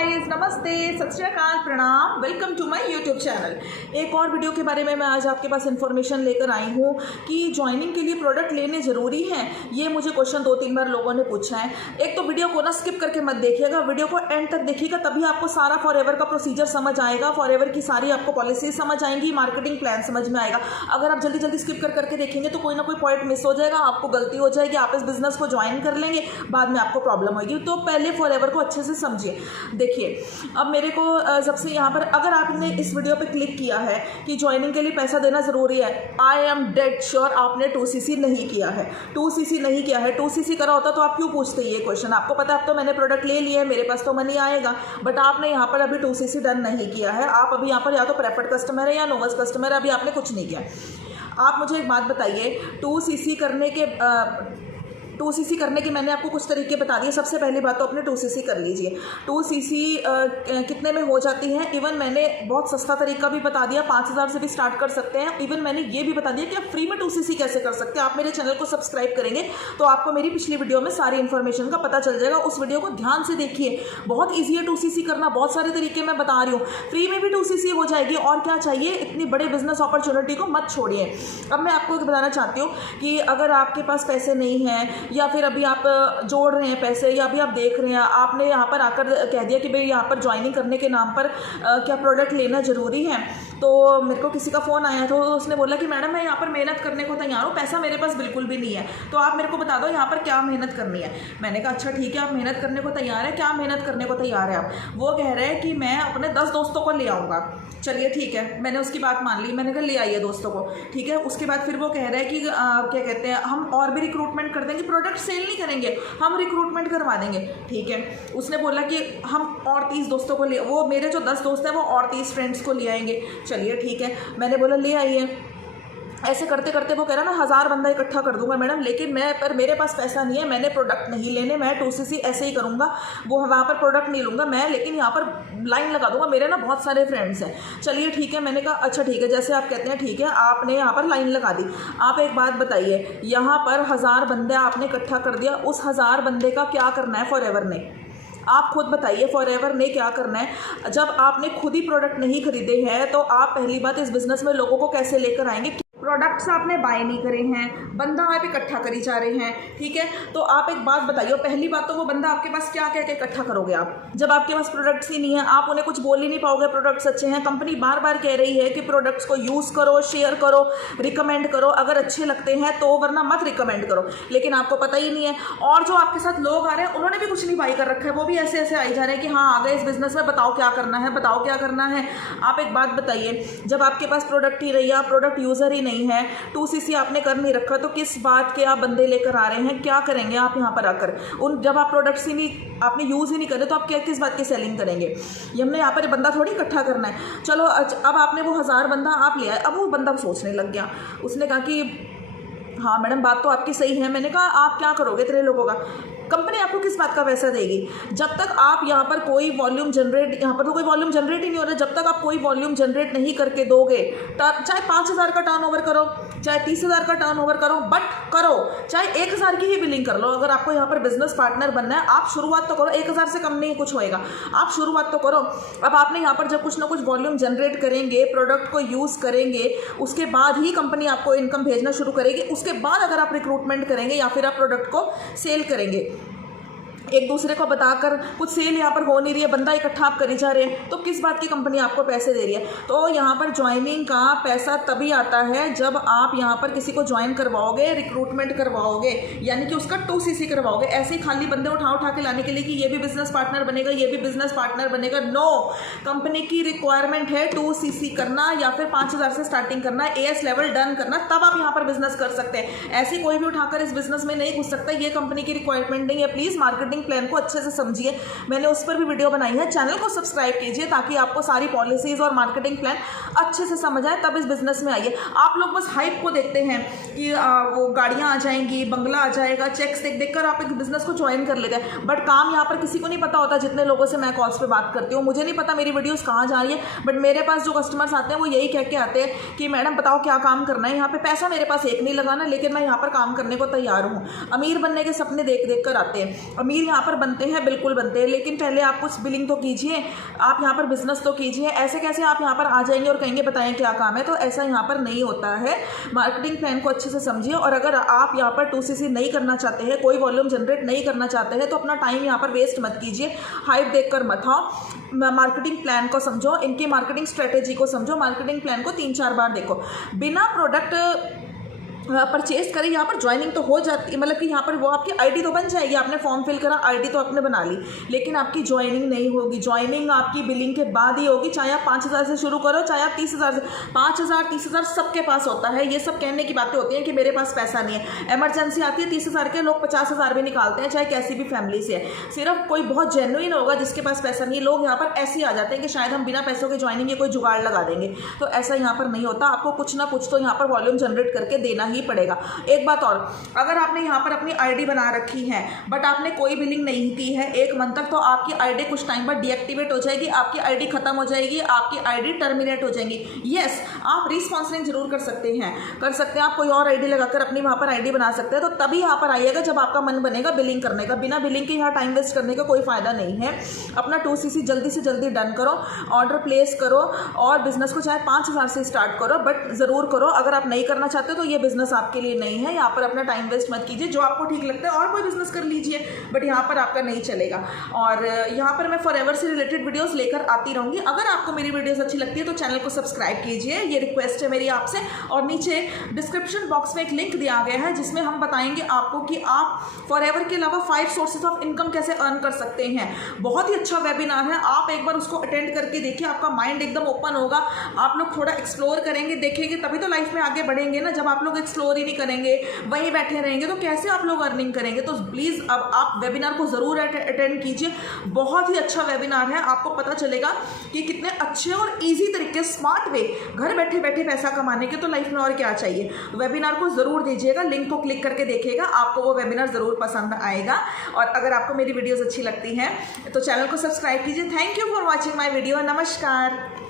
Guys, नमस्ते, सत श्री अकाल, प्रणाम, welcome to my YouTube channel. एक और वीडियो के बारे में मैं आज आपके पास इन्फॉर्मेशन लेकर आई हूँ कि ज्वाइनिंग के लिए प्रोडक्ट लेने ज़रूरी हैं। ये मुझे क्वेश्चन 2-3 बार लोगों ने पूछा है। एक तो वीडियो को ना स्किप करके मत देखिएगा, वीडियो को एंड तक देखिएगा, तभी आपको सारा फॉरएवर का प्रोसीजर समझ आएगा, फॉरएवर की सारी आपको पॉलिसीज समझ आएंगी, मार्केटिंग प्लान समझ में आएगा। अगर आप जल्दी जल्दी स्किप करके देखेंगे तो कोई ना कोई पॉइंट मिस हो जाएगा, आपको गलती हो जाएगी, आप इस बिजनेस को ज्वाइन कर लेंगे, बाद में आपको प्रॉब्लम होगी। तो पहले फॉरएवर को अच्छे से समझिए। देखिए, अब मेरे को सबसे यहाँ पर अगर आपने इस वीडियो पे क्लिक किया है कि ज्वाइनिंग के लिए पैसा देना ज़रूरी है, आई एम डेड श्योर आपने 2cc नहीं किया है। 2cc नहीं किया है, 2cc करा होता तो आप क्यों पूछते ये क्वेश्चन? आपको पता है अब तो मैंने प्रोडक्ट ले लिया है, मेरे पास तो मनी आएगा, बट आपने यहाँ पर अभी 2cc डन नहीं किया है। आप अभी यहाँ पर या तो प्रेफर्ड कस्टमर है या नोवस कस्टमर है, अभी आपने कुछ नहीं किया। आप मुझे एक बात बताइए, 2cc करने के मैंने आपको कुछ तरीके बता दिए। सबसे पहली बात तो अपने 2cc कर लीजिए। 2cc कितने में हो जाती है? इवन मैंने बहुत सस्ता तरीका भी बता दिया, 5000 से भी स्टार्ट कर सकते हैं। इवन मैंने ये भी बता दिया कि आप फ्री में 2cc कैसे कर सकते हैं। आप मेरे चैनल को सब्सक्राइब करेंगे तो आपको मेरी पिछली वीडियो में सारी इन्फॉर्मेशन का पता चल जाएगा। उस वीडियो को ध्यान से देखिए, बहुत ईजी है 2cc करना, बहुत सारे तरीके मैं बता रही हूँ। फ्री में भी 2cc हो जाएगी, और क्या चाहिए? इतनी बड़े बिजनेस अपॉर्चुनिटी को मत छोड़िए। अब मैं आपको बताना चाहती हूँ कि अगर आपके पास पैसे नहीं हैं, या फिर अभी आप जोड़ रहे हैं पैसे, या अभी आप देख रहे हैं, आपने यहाँ पर आकर कह दिया कि भाई यहाँ पर ज्वाइनिंग करने के नाम पर क्या प्रोडक्ट लेना ज़रूरी है, तो मेरे को किसी का फ़ोन आया तो उसने बोला कि मैडम मैं यहाँ पर मेहनत करने को तैयार हूँ, पैसा मेरे पास बिल्कुल भी नहीं है, तो आप मेरे को बता दो यहाँ पर क्या मेहनत करनी है। मैंने कहा अच्छा ठीक है, आप मेहनत करने को तैयार है, क्या मेहनत करने को तैयार है आप? वो कह रहे हैं कि मैं अपने 10 दोस्तों को ले आऊँगा। चलिए ठीक है, मैंने उसकी बात मान ली, मैंने कहा ले आइए दोस्तों को, ठीक है। उसके बाद फिर वो कह रहे हैं कि क्या कहते हैं, हम और भी रिक्रूटमेंट कर देंगे, प्रोडक्ट सेल नहीं करेंगे, हम रिक्रूटमेंट करवा देंगे, ठीक है। उसने बोला कि हम और 30 दोस्तों को ले, वो मेरे जो 10 दोस्त हैं वो और 30 फ्रेंड्स को ले आएंगे। चलिए ठीक है, मैंने बोला ले आइए। ऐसे करते करते वो कह रहा मैं 1000 बंदा इकट्ठा कर दूंगा मैडम, लेकिन मेरे पास पैसा नहीं है, मैंने प्रोडक्ट नहीं लेने, मैं 2cc ऐसे ही करूंगा, वो वहाँ पर प्रोडक्ट नहीं लूँगा मैं, लेकिन यहाँ पर लाइन लगा दूंगा, मेरे ना बहुत सारे फ्रेंड्स हैं। चलिए ठीक है, मैंने कहा अच्छा ठीक है, जैसे आप कहते हैं ठीक है। आपने यहाँ पर लाइन लगा दी। आप एक बात बताइए, यहाँ पर 1000 बंदे आपने इकट्ठा कर दिया, उस 1000 बंदे का क्या करना है फॉरएवर ने? आप खुद बताइए, फॉरएवर ने क्या करना है? जब आपने खुद ही प्रोडक्ट नहीं खरीदे हैं तो आप पहली बात इस बिजनेस में लोगों को कैसे लेकर आएंगे? प्रोडक्ट्स आपने बाय नहीं करे हैं, बंदा आप इकट्ठा करी जा रहे हैं, ठीक है। तो आप एक बात बताइए, पहली बात तो वो बंदा आपके पास क्या कह के इकट्ठा करोगे आप, जब आपके पास प्रोडक्ट्स ही नहीं है? आप उन्हें कुछ बोल ही नहीं पाओगे प्रोडक्ट्स अच्छे हैं। कंपनी बार बार कह रही है कि प्रोडक्ट्स को यूज़ करो, शेयर करो, रिकमेंड करो, अगर अच्छे लगते हैं तो, वरना मत रिकमेंड करो, लेकिन आपको पता ही नहीं है। और जो आपके साथ लोग आ रहे हैं उन्होंने भी कुछ नहीं बाई कर रखा है, वो भी ऐसे ऐसे आई जा रहे हैं कि हाँ आ गए इस बिजनेस में, बताओ क्या करना है, बताओ क्या करना है। आप एक बात बताइए, जब आपके पास प्रोडक्ट ही रही, आप प्रोडक्ट यूज़र ही नहीं है, 2cc आपने कर नहीं रखा, तो किस बात के आप बंदे लेकर आ रहे हैं? क्या करेंगे आप यहाँ पर आकर? जब आप प्रोडक्ट्स ही नहीं, आपने यूज़ ही नहीं करे, तो आप क्या किस बात की सेलिंग करेंगे? ये हमने यहाँ पर बंदा थोड़ी इकट्ठा करना है। चलो अब आपने वो 1000 बंदा आप ले आए। अब वो बंदा सोचने लग गया, उसने कहा कि हाँ मैडम बात तो आपकी सही है। मैंने कहा आप क्या करोगे इतने लोगों का? कंपनी आपको किस बात का पैसा देगी? जब तक आप यहाँ पर कोई वॉल्यूम जनरेट, यहाँ पर तो कोई वॉल्यूम जनरेट ही नहीं हो रहा, जब तक आप कोई वॉल्यूम जनरेट नहीं करके दोगे, चाहे 5000 का टर्नओवर करो, चाहे 30,000 का टर्नओवर करो, बट करो, चाहे 1000 की ही बिलिंग कर लो। अगर आपको यहाँ पर बिजनेस पार्टनर बनना है, आप शुरुआत तो करो, 1000 से कम नहीं कुछ होएगा, आप शुरुआत तो करो। अब आपने यहाँ पर जब कुछ ना कुछ वॉल्यूम जनरेट करेंगे, प्रोडक्ट को यूज़ करेंगे, उसके बाद ही कंपनी आपको इनकम भेजना शुरू करेगी। उसके बाद अगर आप रिक्रूटमेंट करेंगे या फिर आप प्रोडक्ट को सेल करेंगे, एक दूसरे को बताकर कुछ सेल यहाँ पर हो नहीं रही है, बंदा इकट्ठा आप करी जा रहे हैं, तो किस बात की कंपनी आपको पैसे दे रही है? तो यहाँ पर ज्वाइनिंग का पैसा तभी आता है जब आप यहाँ पर किसी को ज्वाइन करवाओगे, रिक्रूटमेंट करवाओगे, यानी कि उसका 2cc करवाओगे। ऐसे ही खाली बंदे उठा के लाने के लिए कि ये भी बिजनेस पार्टनर बनेगा, ये भी बिजनेस पार्टनर बनेगा, नो। कंपनी की रिक्वायरमेंट है 2cc करना, या फिर 5000 से स्टार्टिंग करना, AS लेवल डन करना, तब आप यहाँ पर बिजनेस कर सकते हैं। ऐसे कोई भी उठाकर इस बिजनेस में नहीं घुस सकता, ये कंपनी की रिक्वायरमेंट नहीं है। प्लीज़ मार्केटिंग प्लान को अच्छे से समझिए, मैंने उस पर भी वीडियो बनाई है, चैनल को सब्सक्राइब कीजिए ताकि आपको सारी पॉलिसीज और मार्केटिंग प्लान अच्छे से समझ आए, तब इस बिजनेस में आइए। आप लोग बस हाइप को देखते हैं कि वो गाड़ियां आ जाएंगी, बंगला आ जाएगा, चेक्स देख कर आप एक बिजनेस को ज्वाइन कर लेते हैं, बट काम यहाँ पर किसी को नहीं पता होता। जितने लोगों से मैं कॉल्स पे बात करती हूँ, मुझे नहीं पता मेरी वीडियोस कहाँ जा रही है, बट मेरे पास जो कस्टमर्स आते हैं वो यही कह के आते हैं कि मैडम बताओ क्या काम करना है यहाँ पे, पैसा मेरे पास एक नहीं लगाना, लेकिन मैं यहाँ पर काम करने को तैयार हूँ। अमीर बनने के सपने देख कर आते हैं। अमीर यहाँ पर बनते हैं, बिल्कुल बनते हैं, लेकिन पहले आप कुछ बिलिंग तो कीजिए, आप यहाँ पर बिजनेस तो कीजिए। ऐसे कैसे आप यहाँ पर आ जाएंगे और कहेंगे बताएं क्या काम है, तो ऐसा यहाँ पर नहीं होता है। मार्केटिंग प्लान को अच्छे से समझिए, और अगर आप यहाँ पर 2cc नहीं करना चाहते हैं, कोई वॉल्यूम जनरेट नहीं करना चाहते हैं, तो अपना टाइम यहाँ पर वेस्ट मत कीजिए, हाइप देखकर मत आओ। मार्केटिंग प्लान को समझो, इनकी मार्केटिंग स्ट्रेटेजी को समझो, मार्केटिंग प्लान को 3-4 बार देखो। बिना प्रोडक्ट परचेज करें यहाँ पर ज्वाइनिंग तो हो जाती है, मतलब कि यहाँ पर वो आपकी आईडी तो बन जाएगी, आपने फॉर्म फिल करा, आईडी तो आपने बना ली, लेकिन आपकी ज्वाइनिंग नहीं होगी। ज्वाइनिंग आपकी बिलिंग के बाद ही होगी, चाहे आप 5,000 से शुरू करो, चाहे आप 30,000 से। 5,000 30,000 सबके पास होता है, ये सब कहने की बातें होती हैं कि मेरे पास पैसा नहीं है। इमरजेंसी आती है 30,000 के, लोग 50,000 भी निकालते हैं, चाहे कैसी भी फैमिली से है। सिर्फ कोई बहुत जेन्युइन होगा जिसके पास पैसा नहीं है, लोग यहाँ पर ऐसे ही आ जाते हैं कि शायद हम बिना पैसों के ज्वाइनिंग के कोई जुगाड़ लगा देंगे, तो ऐसा यहाँ पर नहीं होता। आपको कुछ ना कुछ तो यहाँ पर वॉल्यूम जनरेट करके देना ही पड़ेगा। एक बात और, अगर आपने यहाँ पर अपनी आईडी बना रखी है बट आपने कोई बिलिंग नहीं की है 1 मंथ तक, तो आपकी आईडी कुछ टाइम बाद डीएक्टिवेट हो जाएगी, आपकी आईडी खत्म हो जाएगी, आपकी आईडी टर्मिनेट हो जाएगी। यस, आप रीस्पॉन्सरिंग जरूर कर सकते हैं, आप कोई और आईडी लगाकर अपनी वहाँ पर आईडी बना सकते हैं, तो तभी यहाँ पर आइएगा जब आपका मन बनेगा बिलिंग करने का। बिना बिलिंग के यहाँ टाइम वेस्ट करने का कोई फायदा नहीं है। अपना 2cc जल्दी से जल्दी डन करो, ऑर्डर प्लेस करो, और बिजनेस को चाहे 5,000 से स्टार्ट करो, बट ज़रूर करो। अगर आप नहीं करना चाहते तो ये बिजनेस आपके लिए नहीं है। यहाँ पर अपना टाइम वेस्ट मत कीजिए, जो आपको ठीक लगता है और कोई बिजनेस कर लीजिए, बट यहाँ पर आपका नहीं चलेगा। और यहाँ पर मैं फॉरएवर से रिलेटेड वीडियोस लेकर आती रहूँगी। अगर आपको मेरी वीडियोस अच्छी लगती है तो चैनल को सब्सक्राइब कीजिए, ये रिक्वेस्ट है मेरी आपसे। और नीचे डिस्क्रिप्शन बॉक्स में एक लिंक दिया गया है जिसमें हम बताएंगे आपको कि आप फॉरएवर के अलावा 5 सोर्सेज ऑफ इनकम कैसे अर्न कर सकते हैं। बहुत ही अच्छा वेबिनार है, आप एक बार उसको अटेंड करके देखिए, आपका माइंड एकदम ओपन होगा, आप लोग थोड़ा एक्सप्लोर करेंगे, देखेंगे, तभी तो लाइफ में आगे बढ़ेंगे ना। जब आप लोग एक्सप्लोर ही नहीं करेंगे, वहीं बैठे रहेंगे, तो कैसे आप लोग अर्निंग करेंगे। तो प्लीज़ अब आप वेबिनार को ज़रूर अटेंड कीजिए, बहुत ही अच्छा वेबिनार है। आपको पता चलेगा कि कितने अच्छे और इजी तरीके, स्मार्ट वे, घर बैठे बैठे पैसा कमाने के, तो लाइफ में और क्या चाहिए। वेबिनार को ज़रूर दीजिएगा, लिंक को क्लिक करके देखिएगा, आपको वो वेबिनार ज़रूर पसंद आएगा। और अगर आपको मेरी वीडियोज़ अच्छी लगती हैं तो चैनल को सब्सक्राइब कीजिए। Thank you for watching my video. नमस्कार।